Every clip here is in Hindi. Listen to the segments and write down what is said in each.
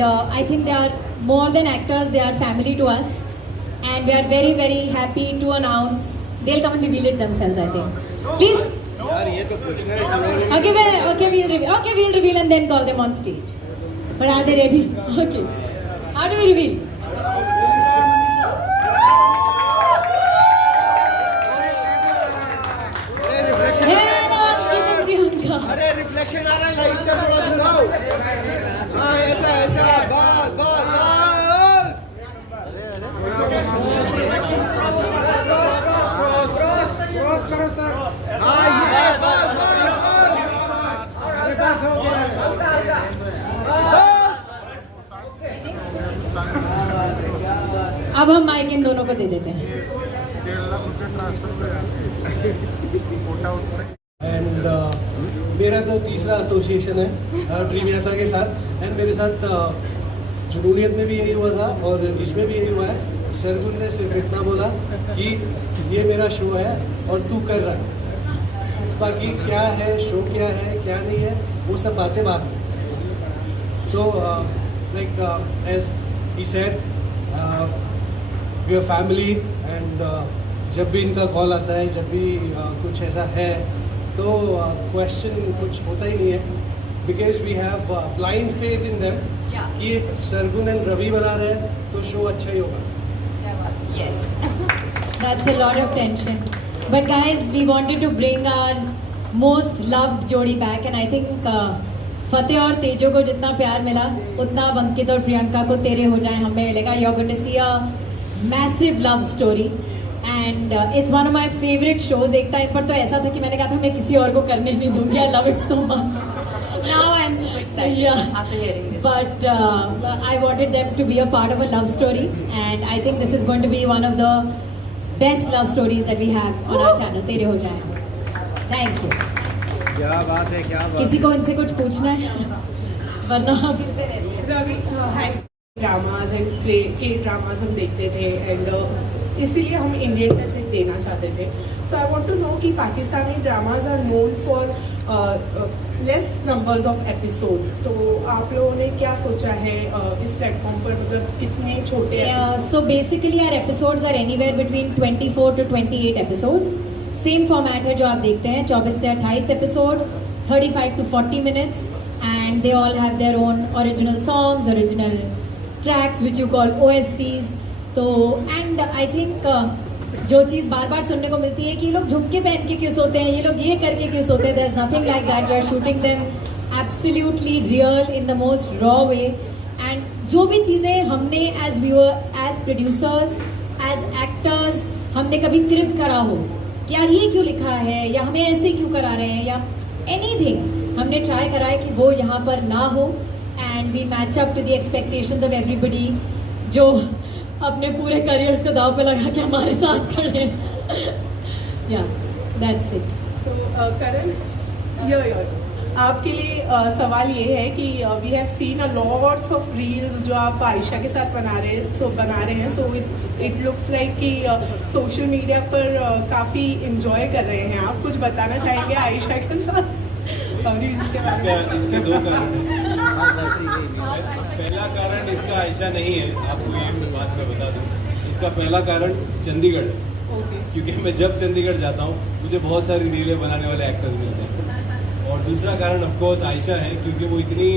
and I think they are more than actors, they are family to us, and we are very very happy to announce they'll come and reveal it themselves, I think. Please. यार ये तो पूछना है Okay, we'll reveal and then call them on stage. But are they ready? Okay. How do we reveal? अरे रिफ्लेक्शन आ रहा है लाइट का, थोड़ा घुमाओ। हाँ ऐसा ऐसा, बस बस बस। हाँ ये बस बस बस। अब हम माइक इन दोनों को दे देते हैं। एंड मेरा तो तीसरा एसोसिएशन है ड्रीमियाता के साथ, एंड मेरे साथ जुनूनियत में भी यही हुआ था और इसमें भी यही हुआ है। सरगुन ने सिर्फ इतना बोला कि ये मेरा शो है और तू कर रहा है, बाकी क्या है शो क्या है क्या नहीं है वो सब बातें बाद में। तो like as he said we are family, and जब भी इनका कॉल आता है, जब भी कुछ ऐसा है तो क्वेश्चन कुछ होता ही नहीं है, because we have blind faith in them कि सरगुन एंड रवि बना रहे हैं तो शो अच्छा ही होगा। Yes. That's a lot of tension. But guys, we wanted to bring our most loved जोड़ी back, and I think फतेह और तेजो को जितना प्यार मिला उतना अब अंकित और प्रियंका को तेरे हो जाए हमें मिलेगा। You're going to see a massive love story. And it's one of my favorite shows. एक टाइम पर तो ऐसा था कि मैंने कहा था मैं किसी और को करने नहीं दूंगी. I love it so much. Now I am super excited after hearing this. But I wanted them to be a part of a love story, and I think this is going to be one of the best love stories that we have on our channel. तेरे हो जाए. Thank you. क्या बात है, क्या बात किसी को इनसे कुछ पूछना है? वरना मिलते रहते हैं. रवि ड्रामाज एंड के ड्रामाज हम देखते थे, एंड इसीलिए हम इंडियन टच देना चाहते थे. So I want to know कि Pakistani dramas are known for less numbers of episode, तो आप लोगों ने क्या सोचा है इस प्लेटफॉर्म पर, मतलब कितने छोटे So basically our episodes are anywhere between 24 to 28 episodes. Same format है जो आप देखते हैं, 24 से 28 episode, 35 to 40 minutes, and they all have their own original songs, original tracks which you call OSTs. तो एंड आई थिंक जो चीज़ बार बार सुनने को मिलती है कि ये लोग झुमके पहन के क्यों सोते हैं, ये लोग ये करके क्यों सोते हैं, there is nothing like that. We are shooting them absolutely real in the most raw way. And जो भी चीज़ें हमने as viewer, as producers, as actors हमने कभी क्रिप करा हो कि यार ये क्यों लिखा है या हमें ऐसे क्यों करा रहे हैं या एनीथिंग, हमने ट्राई करा है कि वो यहाँ पर ना हो. And we match up to the expectations of everybody जो अपने पूरे करियर्स को दाव पे लगा के हमारे साथ खड़े हैं. या दैट्स इट. सो करण, आपके लिए सवाल ये है कि we have seen a lots of reels जो आप आयशा के साथ बना रहे हैं. सो इट लुक्स लाइक कि सोशल मीडिया पर काफ़ी इंजॉय कर रहे हैं. आप कुछ बताना चाहेंगे आयशा के साथ रील्स के बारे में? इसके दो कारण हैं. पहला कारण इसका आयशा नहीं है, आपको ये बात मैं बता दूं. इसका पहला कारण चंडीगढ़ है, क्योंकि मैं जब चंडीगढ़ जाता हूँ मुझे बहुत सारी रीलें बनाने वाले एक्टर्स मिलते हैं. और दूसरा कारण ऑफ कोर्स आयशा है, क्योंकि वो इतनी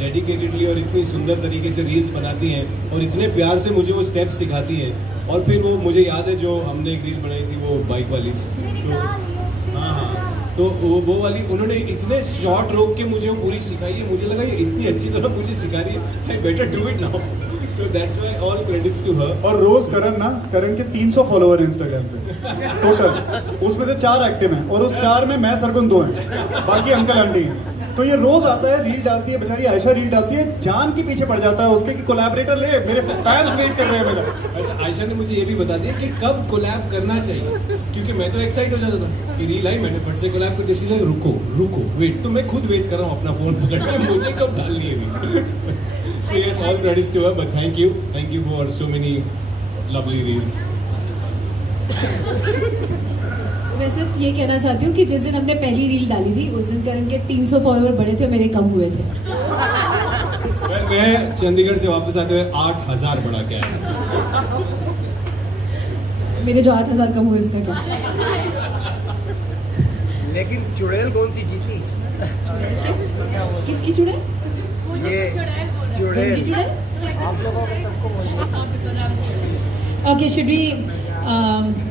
डेडिकेटेडली और इतनी सुंदर तरीके से रील्स बनाती हैं और इतने प्यार से मुझे वो स्टेप्स सिखाती हैं. और फिर वो मुझे याद है जो हमने एक रील बनाई थी वो बाइक वाली, तो हाँ, तो वो वाली उन्होंने इतने शॉर्ट रोक के मुझे वो पूरी सिखाई है. मुझे लगा ये इतनी अच्छी तरह मुझे सिखा रही है, I better do it now. तो that's why all credits to her. और रोज करण के 300 फॉलोअर इंस्टाग्राम पे टोटल, उसमें से 4 एक्टिव हैं और उस 4 में मैं सरगुन 2 हैं, बाकी अंकल आंटी हैं. तो ये रोज आता है, रील डालती है, बेचारी आयशा रील डालती है, जान के पीछे पड़ जाता है उसके कि कोलैबोरेटर ले, मेरे फैंस वेट कर रहे हैं मेरा. अच्छा, आयशा ने मुझे ये भी बता दिया कि कब कोलैब करना चाहिए, क्योंकि मैं तो एक्साइट हो जाता था कि रील आई, मैंने फट से कोलैब कर दी. रुको वेट, तो मैं खुद वेट कर रहा हूँ अपना फोन पकड़ के, मुझे कब डालनी है. So yes, all credits to her, but thank you for so many lovely reels. मैं सिर्फ ये कहना चाहती हूँ कि जिस दिन हमने पहली रील डाली थी उस दिन करण के 300 फॉलोअर बढ़े थे, मेरे कम हुए थे. मैं चंडीगढ़ से वापस आते हुए 8,000 बढ़ा के आया। मेरे जो 8,000 कम हुए इसने क्या? लेकिन चुड़ैल कौन सी जीती? किसकी चुड़ैल? ये गंजी चुड़ैल चुड़ैल? आप लोगों को सबको Okay, should we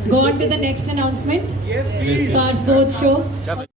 go on to the next announcement? Yes, It's our fourth show.